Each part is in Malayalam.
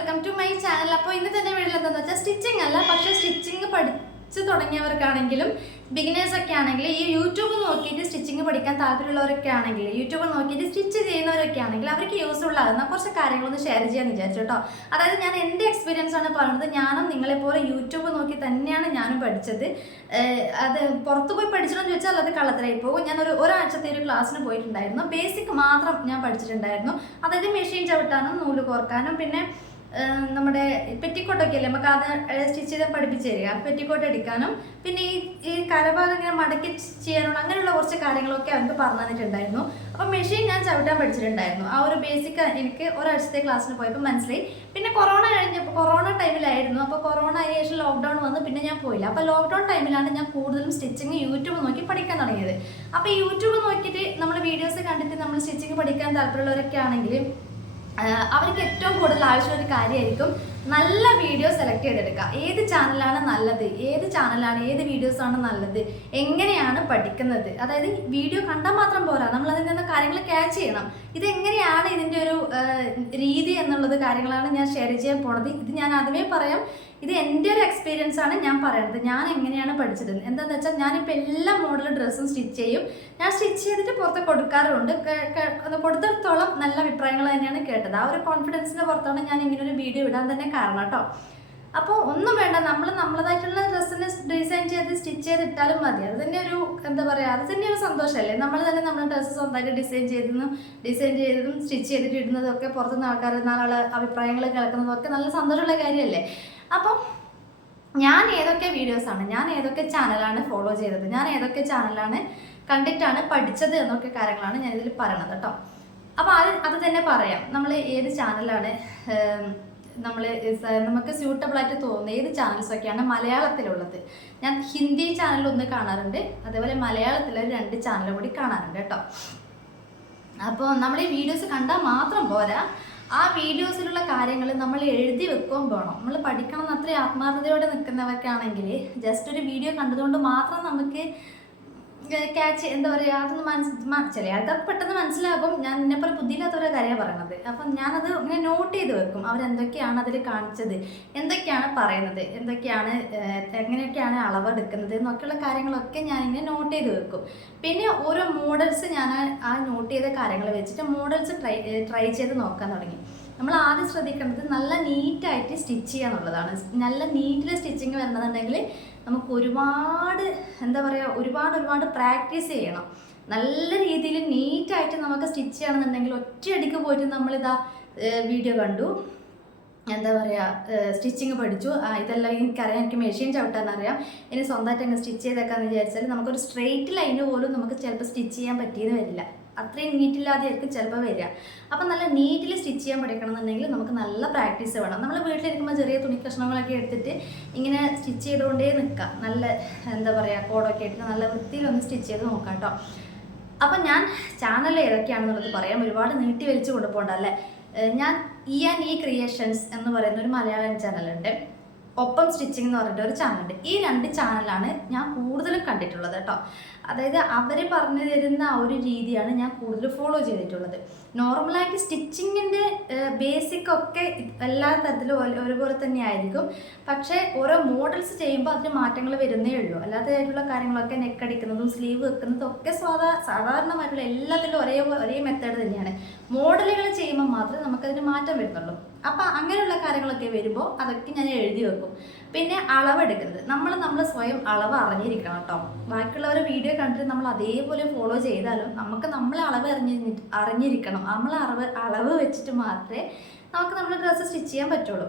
Welcome to my channel. അപ്പോൾ ഇന്ന് തന്നെ വീട്ടിലെന്താണെന്ന് വെച്ചാൽ സ്റ്റിച്ചിങ് അല്ല, പക്ഷേ സ്റ്റിച്ചിങ് പഠിച്ച് തുടങ്ങിയവർക്കാണെങ്കിലും ബിഗിനേഴ്സ് ഒക്കെ ആണെങ്കിൽ ഈ യൂട്യൂബ് നോക്കിയിട്ട് സ്റ്റിച്ചിങ് പഠിക്കാൻ താല്പര്യമുള്ളവരൊക്കെ ആണെങ്കിൽ യൂട്യൂബ് നോക്കിയിട്ട് സ്റ്റിച്ച് ചെയ്യുന്നവരൊക്കെ ആണെങ്കിൽ അവർക്ക് യൂസ്ഫുൾ ആകുന്ന കുറച്ച് കാര്യങ്ങളൊന്ന് ഷെയർ ചെയ്യാമെന്ന് വിചാരിച്ചു കേട്ടോ. അതായത് ഞാൻ എൻ്റെ എക്സ്പീരിയൻസ് ആണ് പറയുന്നത്. ഞാനും നിങ്ങളെപ്പോലെ യൂട്യൂബ് നോക്കി തന്നെയാണ് ഞാനും പഠിച്ചത്. അത് പുറത്ത് പോയി പഠിച്ചിട്ടെന്ന് ചോദിച്ചാൽ അത് കള്ളത്തരായി പോകും. ഞാൻ ഒരാഴ്ചത്തെ ഒരു ക്ലാസ്സിന് പോയിട്ടുണ്ടായിരുന്നു. ബേസിക് മാത്രം ഞാൻ പഠിച്ചിട്ടുണ്ടായിരുന്നു. അതായത് മെഷീൻ ചവിട്ടാനും നൂല് കോർക്കാനും പിന്നെ നമ്മുടെ പെറ്റിക്കോട്ടൊക്കെ അല്ലേ നമുക്ക് അത് സ്റ്റിച്ച് ചെയ്ത് പഠിപ്പിച്ച് തരിക, പെറ്റിക്കോട്ട് അടിക്കാനും പിന്നെ ഈ കരഭാഗം ഇങ്ങനെ മടക്കി ചെയ്യാനുള്ള അങ്ങനെയുള്ള കുറച്ച് കാര്യങ്ങളൊക്കെ അവർക്ക് പറഞ്ഞു തന്നിട്ടുണ്ടായിരുന്നു. അപ്പോൾ മെഷീൻ ഞാൻ ചവിട്ടാൻ പഠിച്ചിട്ടുണ്ടായിരുന്നു. ആ ഒരു ബേസിക് എനിക്ക് ഒരാഴ്ചത്തെ ക്ലാസ്സിന് പോയപ്പോൾ മനസ്സിലായി. പിന്നെ കൊറോണ കഴിഞ്ഞപ്പോൾ കൊറോണ ടൈമിലായിരുന്നു. അപ്പോൾ കൊറോണ അതിന് ശേഷം ലോക്ക്ഡൗൺ വന്ന് പിന്നെ ഞാൻ പോയില്ല. അപ്പോൾ ലോക്ക്ഡൗൺ ടൈമിലാണ് ഞാൻ കൂടുതലും സ്റ്റിച്ചിങ് യൂട്യൂബ് നോക്കി പഠിക്കാൻ തുടങ്ങിയത്. അപ്പോൾ യൂട്യൂബ് നോക്കിയിട്ട് നമ്മൾ വീഡിയോസ് കണ്ടിട്ട് നമ്മൾ സ്റ്റിച്ചിങ് പഠിക്കാൻ താല്പര്യമുള്ളവരൊക്കെ ആണെങ്കിൽ അവർക്ക് ഏറ്റവും കൂടുതൽ ആവശ്യമുള്ള ഒരു കാര്യമായിരിക്കും നല്ല വീഡിയോ സെലക്ട് ചെയ്തെടുക്കുക. ഏത് ചാനലാണ് നല്ലത്, ഏത് ചാനലാണ് ഏത് വീഡിയോസാണ് നല്ലത്, എങ്ങനെയാണ് പഠിക്കുന്നത്. അതായത് വീഡിയോ കണ്ടാൽ മാത്രം പോരാ, നമ്മൾ അതിൽ നിന്ന് കാര്യങ്ങൾ ക്യാച്ച് ചെയ്യണം. ഇതെങ്ങനെയാണ് ഇതിൻ്റെ ഒരു രീതി എന്നുള്ളത് കാര്യങ്ങളാണ് ഞാൻ ഷെയർ ചെയ്യാൻ പോണത്. ഇത് ഞാൻ ആദ്യമേ പറയാം, ഇത് എൻ്റെ ഒരു എക്സ്പീരിയൻസ് ആണ് ഞാൻ പറയുന്നത്. ഞാൻ എങ്ങനെയാണ് പഠിച്ചത് എന്താണെന്ന് വെച്ചാൽ ഞാനിപ്പോൾ എല്ലാ മോഡൽ ഡ്രസ്സും സ്റ്റിച്ച് ചെയ്യും. ഞാൻ സ്റ്റിച്ച് ചെയ്തിട്ട് പുറത്ത് കൊടുക്കാറുണ്ട്. കൊടുത്തിടത്തോളം നല്ല അഭിപ്രായങ്ങൾ തന്നെയാണ് കേട്ടത്. ആ ഒരു കോൺഫിഡൻസിൻ്റെ പുറത്താണ് ഞാൻ ഇങ്ങനൊരു വീഡിയോ ഇടാൻ തന്നെ കാരണം കേട്ടോ. അപ്പോൾ ഒന്നും വേണ്ട, നമ്മളതായിട്ടുള്ള ഡ്രസ്സിനെ ഡിസൈൻ ചെയ്ത് സ്റ്റിച്ച് ചെയ്തിട്ടാലും മതി. അത് തന്നെ ഒരു എന്താ പറയുക, അത് തന്നെ ഒരു സന്തോഷമല്ലേ. നമ്മൾ തന്നെ നമ്മുടെ ഡ്രസ്സ് സ്വന്തമായിട്ട് ഡിസൈൻ ചെയ്തതും സ്റ്റിച്ച് ചെയ്തിട്ട് ഇടുന്നതും ഒക്കെ പുറത്തുനിന്ന് ആൾക്കാർ നാളെ അഭിപ്രായങ്ങൾ കേൾക്കുന്നതും ഒക്കെ നല്ല സന്തോഷമുള്ള കാര്യമല്ലേ. അപ്പം ഞാൻ ഏതൊക്കെ വീഡിയോസാണ്, ഞാൻ ഏതൊക്കെ ചാനലാണ് ഫോളോ ചെയ്തത്, ഞാൻ ഏതൊക്കെ ചാനലാണ് കണ്ടിട്ടാണ് പഠിച്ചത് എന്നൊക്കെ കാര്യങ്ങളാണ് ഞാനിതിൽ പറയണത് കേട്ടോ. അപ്പോൾ അത് തന്നെ പറയാം. നമ്മൾ ഏത് ചാനലാണ് നമുക്ക് സ്യൂട്ടബിൾ ആയിട്ട് തോന്നുന്ന ഏത് ചാനൽസൊക്കെയാണ് മലയാളത്തിലുള്ളത്. ഞാൻ ഹിന്ദി ചാനൽ ഒന്ന് കാണാറുണ്ട്, അതേപോലെ മലയാളത്തിലെ 2 ചാനൽ കൂടി കാണാറുണ്ട് കേട്ടോ. അപ്പോൾ നമ്മൾ ഈ വീഡിയോസ് കണ്ടാൽ മാത്രം പോരാ, ആ വീഡിയോസിലുള്ള കാര്യങ്ങൾ നമ്മൾ എഴുതി വെക്കുകയും വേണം. നമ്മൾ പഠിക്കണം എന്ന് അത്രയും ആത്മാർത്ഥതയോടെ നിൽക്കുന്നവർക്കാണെങ്കിൽ ജസ്റ്റ് ഒരു വീഡിയോ കണ്ടതുകൊണ്ട് മാത്രം നമുക്ക് ക്യാച്ച് എന്താ പറയുക അതൊന്നും ചില ആൾക്കാർക്ക് പെട്ടെന്ന് മനസ്സിലാകും. ഞാൻ എന്നെപ്പോലെ ബുദ്ധിയില്ലാത്തവരുടെ കാര്യമാണ് പറയണത്. അപ്പം ഞാനത് ഇങ്ങനെ നോട്ട് ചെയ്ത് വെക്കും. അവരെന്തൊക്കെയാണ് അതിൽ കാണിച്ചത്, എന്തൊക്കെയാണ് പറയുന്നത്, എങ്ങനെയൊക്കെയാണ് അളവെടുക്കുന്നത് എന്നൊക്കെയുള്ള കാര്യങ്ങളൊക്കെ ഞാനിങ്ങനെ നോട്ട് ചെയ്ത് വെക്കും. പിന്നെ ഓരോ മോഡൽസ് ഞാൻ ആ നോട്ട് ചെയ്ത കാര്യങ്ങൾ വെച്ചിട്ട് മോഡൽസ് ട്രൈ ചെയ്ത് നോക്കാൻ തുടങ്ങി. നമ്മൾ ആദ്യം ശ്രദ്ധിക്കേണ്ടത് നല്ല നീറ്റായിട്ട് സ്റ്റിച്ച് ചെയ്യുക എന്നുള്ളതാണ്. നല്ല നീറ്റിൽ സ്റ്റിച്ചിങ് വരണമെന്നുണ്ടെങ്കിൽ നമുക്ക് ഒരുപാട് എന്താ പറയുക ഒരുപാട് പ്രാക്ടീസ് ചെയ്യണം. നല്ല രീതിയിൽ നീറ്റായിട്ട് നമുക്ക് സ്റ്റിച്ച് ചെയ്യണമെന്നുണ്ടെങ്കിൽ ഒറ്റയടിക്ക് പോയിട്ട് നമ്മളിതാ വീഡിയോ കണ്ടു, എന്താ പറയുക സ്റ്റിച്ചിങ് പഠിച്ചു, ഇതെല്ലാം എനിക്കറിയാം, എനിക്ക് മെഷീൻ ചവിട്ടാൻ അറിയാം, ഇനി സ്വന്തമായിട്ട് അങ്ങ് സ്റ്റിച്ച് ചെയ്തേക്കാന്ന് വിചാരിച്ചാൽ നമുക്കൊരു സ്ട്രെയിറ്റ് ലൈന് പോലും നമുക്ക് ചിലപ്പോൾ സ്റ്റിച്ച് ചെയ്യാൻ പറ്റിയെന്ന് വരില്ല. അത്രയും നീറ്റില്ലാതെ ആയിരിക്കും ചിലപ്പോൾ വരിക. അപ്പം നല്ല നീറ്റിൽ സ്റ്റിച്ച് ചെയ്യാൻ പഠിക്കണം എന്നുണ്ടെങ്കിൽ നമുക്ക് നല്ല പ്രാക്ടീസ് വേണം. നമ്മൾ വീട്ടിലിരിക്കുമ്പോൾ ചെറിയ തുണി കഷ്ണങ്ങളൊക്കെ എടുത്തിട്ട് ഇങ്ങനെ സ്റ്റിച്ച് ചെയ്തുകൊണ്ടേ നിൽക്കാം. നല്ല എന്താ പറയുക കോഡൊക്കെ ഇട്ടിട്ട് നല്ല വൃത്തിയിലൊന്ന് സ്റ്റിച്ച് ചെയ്ത് നോക്കാം കേട്ടോ. അപ്പം ഞാൻ ചാനൽ ഏതൊക്കെയാണെന്നുള്ളത് പറയാം, ഒരുപാട് നീട്ടി വലിച്ചു കൊണ്ടുപോകണ്ട അല്ലേ. ഞാൻ E&E ക്രിയേഷൻസ് എന്ന് പറയുന്ന ഒരു മലയാളം ചാനലുണ്ട്, ഒപ്പം സ്റ്റിച്ചിങ് എന്ന് പറഞ്ഞിട്ട് ഒരു ചാനലുണ്ട്. ഈ 2 ചാനലാണ് ഞാൻ കൂടുതലും കണ്ടിട്ടുള്ളത് കേട്ടോ. അതായത് അവർ പറഞ്ഞു തരുന്ന ആ ഒരു രീതിയാണ് ഞാൻ കൂടുതൽ ഫോളോ ചെയ്തിട്ടുള്ളത്. നോർമലായിട്ട് സ്റ്റിച്ചിങ്ങിൻ്റെ ബേസിക് ഒക്കെ എല്ലാ തരത്തിലും ഒരുപോലെ തന്നെ ആയിരിക്കും. പക്ഷേ ഓരോ മോഡൽസ് ചെയ്യുമ്പോൾ അതിന് മാറ്റങ്ങൾ വരുന്നേ ഉള്ളൂ. അല്ലാത്തതായിട്ടുള്ള കാര്യങ്ങളൊക്കെ നെക്കടിക്കുന്നതും സ്ലീവ് വെക്കുന്നതും ഒക്കെ സാധാരണമായിട്ടുള്ള എല്ലാത്തിലും ഒരേ മെത്തേഡ് തന്നെയാണ്. മോഡലുകൾ ചെയ്യുമ്പോൾ മാത്രമേ നമുക്കതിന് മാറ്റം വരുന്നുള്ളൂ. അപ്പം അങ്ങനെയുള്ള കാര്യങ്ങളൊക്കെ വരുമ്പോൾ അതൊക്കെ ഞാൻ എഴുതി വെക്കും. പിന്നെ അളവെടുക്കുന്നത് നമ്മൾ സ്വയം അളവ് അറിഞ്ഞിരിക്കണം കേട്ടോ. ബാക്കിയുള്ളവരെ വീഡിയോ കണ്ടിട്ട് നമ്മൾ അതേപോലെ ഫോളോ ചെയ്താലും നമുക്ക് നമ്മളെ അളവ് അറിഞ്ഞിരിക്കണം. നമ്മളെ അളവ് വെച്ചിട്ട് മാത്രമേ നമുക്ക് നമ്മുടെ ഡ്രസ്സ് സ്റ്റിച്ച് ചെയ്യാൻ പറ്റുള്ളൂ.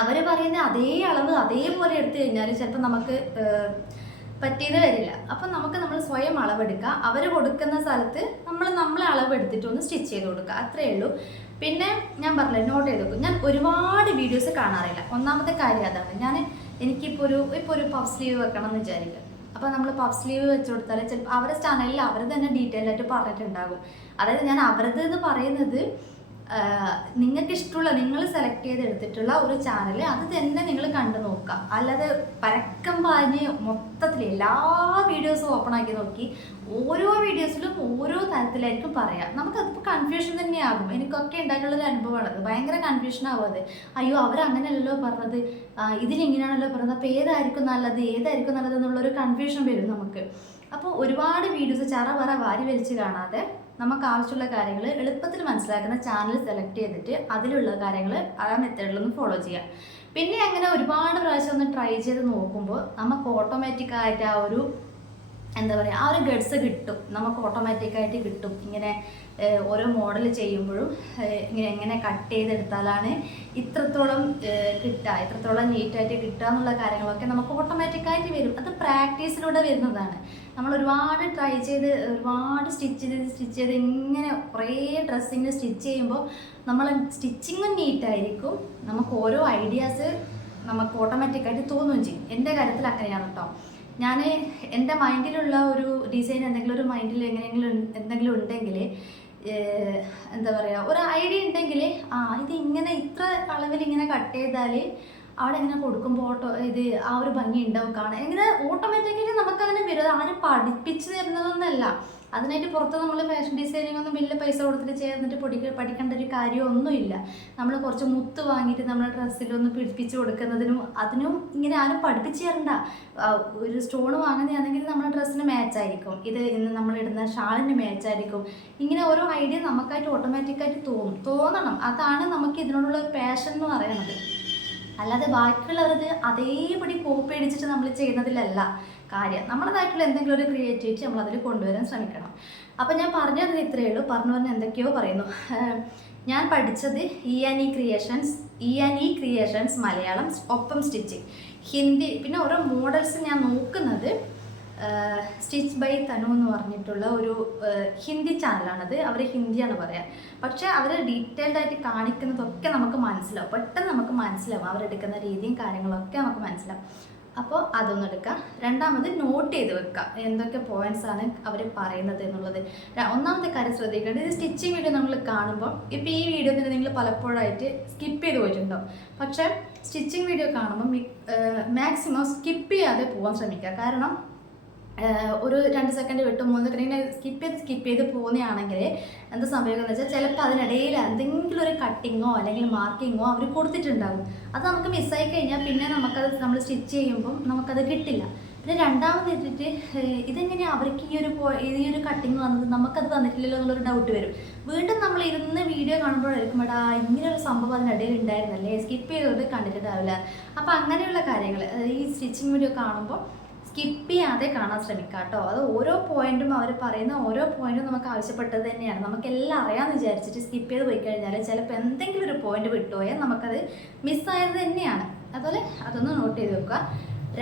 അവർ പറയുന്ന അതേ അളവ് അതേപോലെ എടുത്തു കഴിഞ്ഞാൽ ചിലപ്പോൾ നമുക്ക് പറ്റിയത് വരില്ല. അപ്പം നമ്മൾ സ്വയം അളവെടുക്കുക. അവർ കൊടുക്കുന്ന സ്ഥലത്ത് നമ്മളെ അളവെടുത്തിട്ട് ഒന്ന് സ്റ്റിച്ച് ചെയ്ത് കൊടുക്കുക, അത്രയേ ഉള്ളൂ. പിന്നെ ഞാൻ പറഞ്ഞില്ല നോട്ട് ചെയ്ത് വെക്കും. ഞാൻ ഒരുപാട് വീഡിയോസ് കാണാറില്ല. ഒന്നാമത്തെ കാര്യം അതാണ്. എനിക്കിപ്പോൾ ഒരു പഫ് സ്ലീവ് വെക്കണം എന്ന് വിചാരിക്കുക. അപ്പോൾ നമ്മൾ പഫ് സ്ലീവ് വെച്ച് കൊടുത്താൽ ചിലപ്പോൾ അവരുടെ ചാനലിൽ അവർ തന്നെ ഡീറ്റെയിൽ ആയിട്ട് പറഞ്ഞിട്ടുണ്ടാകും. അതായത് ഞാൻ അവരത് എന്ന് പറയുന്നത് നിങ്ങൾക്ക് ഇഷ്ടമുള്ള നിങ്ങൾ സെലക്ട് ചെയ്തെടുത്തിട്ടുള്ള ഒരു ചാനൽ അത് തന്നെ നിങ്ങൾ കണ്ടു നോക്കുക. അല്ലാതെ പരക്കം പാഞ്ഞ് മൊത്തത്തിൽ എല്ലാ വീഡിയോസും ഓപ്പൺ ആക്കി നോക്കി ഓരോ വീഡിയോസിലും ഓരോ തരത്തിലായിരിക്കും പറയാം. നമുക്കതിപ്പോൾ കൺഫ്യൂഷൻ തന്നെയാകും. എനിക്കൊക്കെ ഉണ്ടായിട്ടുള്ളൊരു അനുഭവമാണത്. ഭയങ്കര കൺഫ്യൂഷൻ ആവും അത്. അയ്യോ അവരങ്ങനെയല്ലോ പറഞ്ഞത്, ഇതിലിങ്ങനെയാണല്ലോ പറഞ്ഞത്, അപ്പോൾ ഏതായിരിക്കും നല്ലത് എന്നുള്ളൊരു കൺഫ്യൂഷൻ വരും നമുക്ക്. അപ്പോൾ ഒരുപാട് വീഡിയോസ് ചറ വാരി വലിച്ച് കാണാതെ നമുക്ക് ആവശ്യമുള്ള കാര്യങ്ങൾ എളുപ്പത്തിൽ മനസ്സിലാക്കുന്ന ചാനൽ സെലക്ട് ചെയ്തിട്ട് അതിലുള്ള കാര്യങ്ങൾ ആ മെത്തേഡിലൊന്ന് ഫോളോ ചെയ്യാം. പിന്നെ അങ്ങനെ ഒരുപാട് പ്രാവശ്യം ഒന്ന് ട്രൈ ചെയ്ത് നോക്കുമ്പോൾ നമുക്ക് ഓട്ടോമാറ്റിക്കായിട്ട് ആ ഒരു എന്താ പറയുക, ആ ഒരു ഗഡ്സ് കിട്ടും. നമുക്ക് ഓട്ടോമാറ്റിക്കായിട്ട് കിട്ടും. ഇങ്ങനെ ഓരോ മോഡൽ ചെയ്യുമ്പോഴും എങ്ങനെ കട്ട് ചെയ്തെടുത്താലാണ് ഇത്രത്തോളം കിട്ടുക, ഇത്രത്തോളം നീറ്റായിട്ട് കിട്ടുക എന്നുള്ള കാര്യങ്ങളൊക്കെ നമുക്ക് ഓട്ടോമാറ്റിക്കായിട്ട് വരും. അത് പ്രാക്ടീസിലൂടെ വരുന്നതാണ്. നമ്മൾ ഒരുപാട് ട്രൈ ചെയ്ത് ഒരുപാട് സ്റ്റിച്ച് ചെയ്ത് ഇങ്ങനെ കുറേ ഡ്രസ്സിങ് സ്റ്റിച്ച് ചെയ്യുമ്പോൾ നമ്മൾ സ്റ്റിച്ചിങ്ങും നീറ്റായിരിക്കും. നമുക്ക് ഓരോ ഐഡിയാസ് നമുക്ക് ഓട്ടോമാറ്റിക്കായിട്ട് തോന്നുകയും ചെയ്യും. എൻ്റെ കാര്യത്തിൽ അങ്ങനെയാണ് കേട്ടോ. ഞാൻ എൻ്റെ മൈൻഡിലുള്ള ഒരു ഡിസൈൻ എന്തെങ്കിലും ഉണ്ടെങ്കിൽ എന്താ പറയുക, ഒരു ഐഡിയ ഉണ്ടെങ്കിൽ ഇത് ഇങ്ങനെ ഇത്ര അളവിൽ ഇങ്ങനെ കട്ട് ചെയ്താൽ അവിടെ ഇങ്ങനെ കൊടുക്കുമ്പോൾ ആ ഒരു ഭംഗി ഉണ്ടാവും കാണാൻ. ഇങ്ങനെ ഓട്ടോമാറ്റിക്കലി നമുക്കങ്ങനെ വരും. ആരും പഠിപ്പിച്ച് തരുന്നതൊന്നുമല്ല. അതിനായിട്ട് പുറത്ത് നമ്മൾ ഫാഷൻ ഡിസൈനിങ് ഒന്നും വലിയ പൈസ കൊടുത്തിട്ട് ചേർന്നിട്ട് പഠിക്കേണ്ട ഒരു കാര്യമൊന്നുമില്ല. നമ്മൾ കുറച്ച് മുത്ത് വാങ്ങിയിട്ട് നമ്മുടെ ഡ്രസ്സിലൊന്ന് പിടിപ്പിച്ച് കൊടുക്കുന്നതിനും അതിനും ഇങ്ങനെ ആരും പഠിപ്പിച്ച് തരണ്ട. ഒരു സ്റ്റോൺ വാങ്ങുന്നതാണെങ്കിൽ നമ്മുടെ ഡ്രസ്സിന് മാച്ചായിരിക്കും, ഇത് ഇന്ന് നമ്മളിടുന്ന ഷാളിന് മാച്ചായിരിക്കും. ഇങ്ങനെ ഓരോ ഐഡിയ നമുക്കായിട്ട് ഓട്ടോമാറ്റിക്കായിട്ട് തോന്നണം. അതാണ് നമുക്ക് ഇതിനോടുള്ള ഒരു പാഷൻ എന്ന് പറയുന്നത്. അല്ലാതെ ബാക്കിയുള്ളവരത് അതേപടി കോപ്പി അടിച്ചിട്ട് നമ്മൾ ചെയ്യുന്നതിലല്ല കാര്യം. നമ്മളതായിട്ടുള്ള എന്തെങ്കിലും ഒരു ക്രിയേറ്റിവിറ്റി നമ്മൾ അതിൽ കൊണ്ടുവരാൻ ശ്രമിക്കണം. അപ്പം ഞാൻ പറഞ്ഞത് ഇത്രയേ ഉള്ളൂ. പറഞ്ഞു എന്തൊക്കെയോ പറയുന്നു. ഞാൻ പഠിച്ചത് E&E ക്രിയേഷൻസ് മലയാളം, ഒപ്പം സ്റ്റിച്ചിങ്, ഹിന്ദി. പിന്നെ ഓരോ മോഡൽസ് ഞാൻ നോക്കുന്നത് സ്റ്റിച്ച് ബൈ തനു എന്ന് പറഞ്ഞിട്ടുള്ള ഒരു ഹിന്ദി ചാനലാണത്. അവർ ഹിന്ദിയാണ് പറയുക. പക്ഷേ അവർ ഡീറ്റെയിൽഡ് ആയിട്ട് കാണിക്കുന്നതൊക്കെ നമുക്ക് മനസ്സിലാവും. പെട്ടെന്ന് നമുക്ക് മനസ്സിലാവും. അവരെടുക്കുന്ന രീതിയും കാര്യങ്ങളൊക്കെ നമുക്ക് മനസ്സിലാവും. അപ്പോൾ അതൊന്നും എടുക്കുക. രണ്ടാമത് നോട്ട് ചെയ്ത് വെക്കുക എന്തൊക്കെ പോയിന്റ്സ് ആണ് അവർ പറയുന്നത് എന്നുള്ളത്. ഒന്നാമത്തെ കാര്യം ശ്രദ്ധിക്കേണ്ടത്, ഇത് സ്റ്റിച്ചിങ് വീഡിയോ നമ്മൾ കാണുമ്പോൾ ഇപ്പോൾ ഈ വീഡിയോ തന്നെ നിങ്ങൾ പലപ്പോഴായിട്ട് സ്കിപ്പ് ചെയ്ത് പോയിട്ടുണ്ടോ. പക്ഷേ സ്റ്റിച്ചിങ് വീഡിയോ കാണുമ്പോൾ മാക്സിമം സ്കിപ്പ് ചെയ്യാതെ പോകാൻ ശ്രമിക്കുക. കാരണം ഒരു 2 സെക്കൻഡ് വിട്ട് 3 സെക്കൻഡ് ഇങ്ങനെ സ്കിപ്പ് ചെയ്ത് പോകുന്നതാണെങ്കിൽ എന്താ സംഭവിക്കുന്നത് വെച്ചാൽ ചിലപ്പോൾ അതിനിടയിൽ എന്തെങ്കിലും ഒരു കട്ടിങ്ങോ അല്ലെങ്കിൽ മാർക്കിങ്ങോ അവർ കൊടുത്തിട്ടുണ്ടാകും. അത് നമുക്ക് മിസ്സായി കഴിഞ്ഞാൽ പിന്നെ നമുക്കത് നമ്മൾ സ്റ്റിച്ച് ചെയ്യുമ്പം നമുക്കത് കിട്ടില്ല. പിന്നെ രണ്ടാമത് വെച്ചിട്ട് ഇതെങ്ങനെയാണ് അവർക്ക് ഈ ഒരു കട്ടിങ് വന്നത്, നമുക്കത് വന്നിട്ടില്ലല്ലോ എന്നുള്ളൊരു ഡൗട്ട് വരും. വീണ്ടും നമ്മൾ ഇരുന്ന് വീഡിയോ കാണുമ്പോഴായിരിക്കും ഇങ്ങനെയൊരു സംഭവം അതിനിടയിൽ ഉണ്ടായിരുന്നല്ലേ, സ്കിപ്പ് ചെയ്തത് കണ്ടിട്ടുണ്ടാവില്ല. അപ്പോൾ അങ്ങനെയുള്ള കാര്യങ്ങൾ ഈ സ്റ്റിച്ചിങ് വീഡിയോ കാണുമ്പോൾ സ്കിപ്പ് ചെയ്യാതെ കാണാൻ ശ്രമിക്കുക കേട്ടോ. അത് ഓരോ പോയിന്റും അവർ പറയുന്ന ഓരോ പോയിന്റും നമുക്ക് ആവശ്യപ്പെട്ടത് തന്നെയാണ്. നമുക്കെല്ലാം അറിയാമെന്ന് വിചാരിച്ചിട്ട് സ്കിപ്പ് ചെയ്ത് പോയി കഴിഞ്ഞാൽ ചിലപ്പോൾ എന്തെങ്കിലും ഒരു പോയിന്റ് വിട്ടുപോയാൽ നമുക്കത് മിസ്സായത് തന്നെയാണ്. അതുപോലെ അതൊന്ന് നോട്ട് ചെയ്ത് വെക്കുക.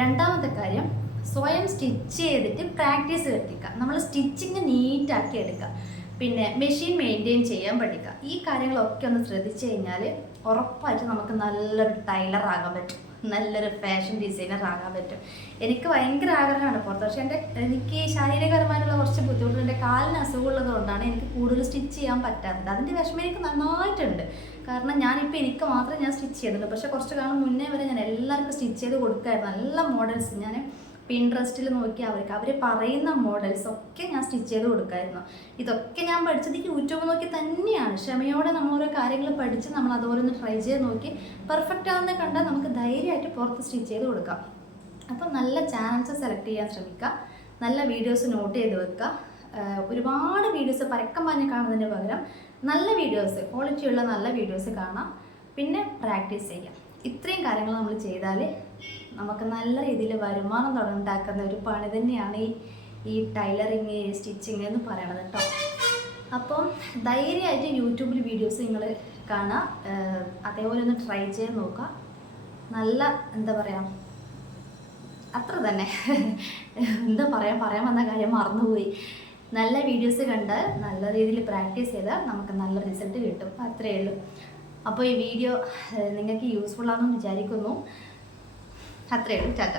രണ്ടാമത്തെ കാര്യം, സ്വയം സ്റ്റിച്ച് ചെയ്തിട്ട് പ്രാക്ടീസ് വരുത്തിക്കുക. നമ്മൾ സ്റ്റിച്ചിങ് നീറ്റാക്കി എടുക്കുക. പിന്നെ മെഷീൻ മെയിൻറ്റെയിൻ ചെയ്യാൻ പഠിക്കുക. ഈ കാര്യങ്ങളൊക്കെ ഒന്ന് ശ്രദ്ധിച്ചു കഴിഞ്ഞാൽ ഉറപ്പായിട്ട് നമുക്ക് നല്ലൊരു ടൈലർ ആകാൻ പറ്റും, നല്ലൊരു ഫാഷൻ ഡിസൈനർ ആകാൻ പറ്റും. എനിക്ക് ഭയങ്കര ആഗ്രഹമാണ് പുറത്ത്. പക്ഷേ എനിക്ക് ശാരീരികപരമായിട്ടുള്ള കുറച്ച് ബുദ്ധിമുട്ടുണ്ട്. എൻ്റെ കാലിന് അസുഖമുള്ളത് കൊണ്ടാണ് എനിക്ക് കൂടുതൽ സ്റ്റിച്ച് ചെയ്യാൻ പറ്റാത്തത്. അതിൻ്റെ വിഷമം എനിക്ക് നന്നായിട്ടുണ്ട്. കാരണം ഞാനിപ്പോൾ എനിക്ക് മാത്രമേ ഞാൻ സ്റ്റിച്ച് ചെയ്തിട്ടുള്ളൂ. പക്ഷേ കുറച്ച് കാലം മുന്നേ വരെ ഞാൻ എല്ലാവർക്കും സ്റ്റിച്ച് ചെയ്ത് കൊടുക്കുമായിരുന്നു. നല്ല മോഡൽസ് ഞാൻ പിൻട്രസ്റ്റിൽ നോക്കി അവർ പറയുന്ന മോഡൽസ് ഒക്കെ ഞാൻ സ്റ്റിച്ച് ചെയ്ത് കൊടുക്കുമായിരുന്നു. ഇതൊക്കെ ഞാൻ പഠിച്ചത് യൂട്യൂബ് നോക്കി തന്നെയാണ്. ക്ഷമയോടെ നമ്മളോരോ കാര്യങ്ങൾ പഠിച്ച് നമ്മൾ അതുപോലെ ഒന്ന് ട്രൈ ചെയ്ത് നോക്കി പെർഫെക്റ്റ് ആവുന്ന കണ്ടാൽ നമുക്ക് ധൈര്യമായിട്ട് പുറത്ത് സ്റ്റിച്ച് ചെയ്ത് കൊടുക്കാം. അപ്പം നല്ല ചാനൽസ് സെലക്ട് ചെയ്യാൻ ശ്രമിക്കുക. നല്ല വീഡിയോസ് നോട്ട് ചെയ്ത് വെക്കുക. ഒരുപാട് വീഡിയോസ് പരക്കം പറഞ്ഞ് കാണുന്നതിന് പകരം നല്ല വീഡിയോസ്, ക്വാളിറ്റിയുള്ള നല്ല വീഡിയോസ് കാണാം. പിന്നെ പ്രാക്ടീസ് ചെയ്യാം. ഇത്രയും കാര്യങ്ങൾ നമ്മൾ ചെയ്താൽ നമുക്ക് നല്ല രീതിയിൽ വരുമാനം ഉണ്ടാക്കുന്ന ഒരു പണി തന്നെയാണ് ഈ ടൈലറിങ്, സ്റ്റിച്ചിങ് എന്ന് പറയണത് കേട്ടോ. അപ്പം ധൈര്യമായിട്ട് യൂട്യൂബിൽ വീഡിയോസ് നിങ്ങൾ കാണുക. അതേപോലെ ഒന്ന് ട്രൈ ചെയ്ത് നോക്കുക. നല്ല എന്താ പറയുക, അത്ര തന്നെ എന്താ പറയാൻ വന്ന കാര്യം മറന്നുപോയി. നല്ല വീഡിയോസ് കണ്ടാൽ നല്ല രീതിയിൽ പ്രാക്ടീസ് ചെയ്താൽ നമുക്ക് നല്ല റിസൾട്ട് കിട്ടും. അത്രയേ ഉള്ളൂ. അപ്പോൾ ഈ വീഡിയോ നിങ്ങൾക്ക് യൂസ്ഫുൾ ആണെന്ന് വിചാരിക്കുന്നു. അത്രയേ ഉള്ളൂ. ടാറ്റ.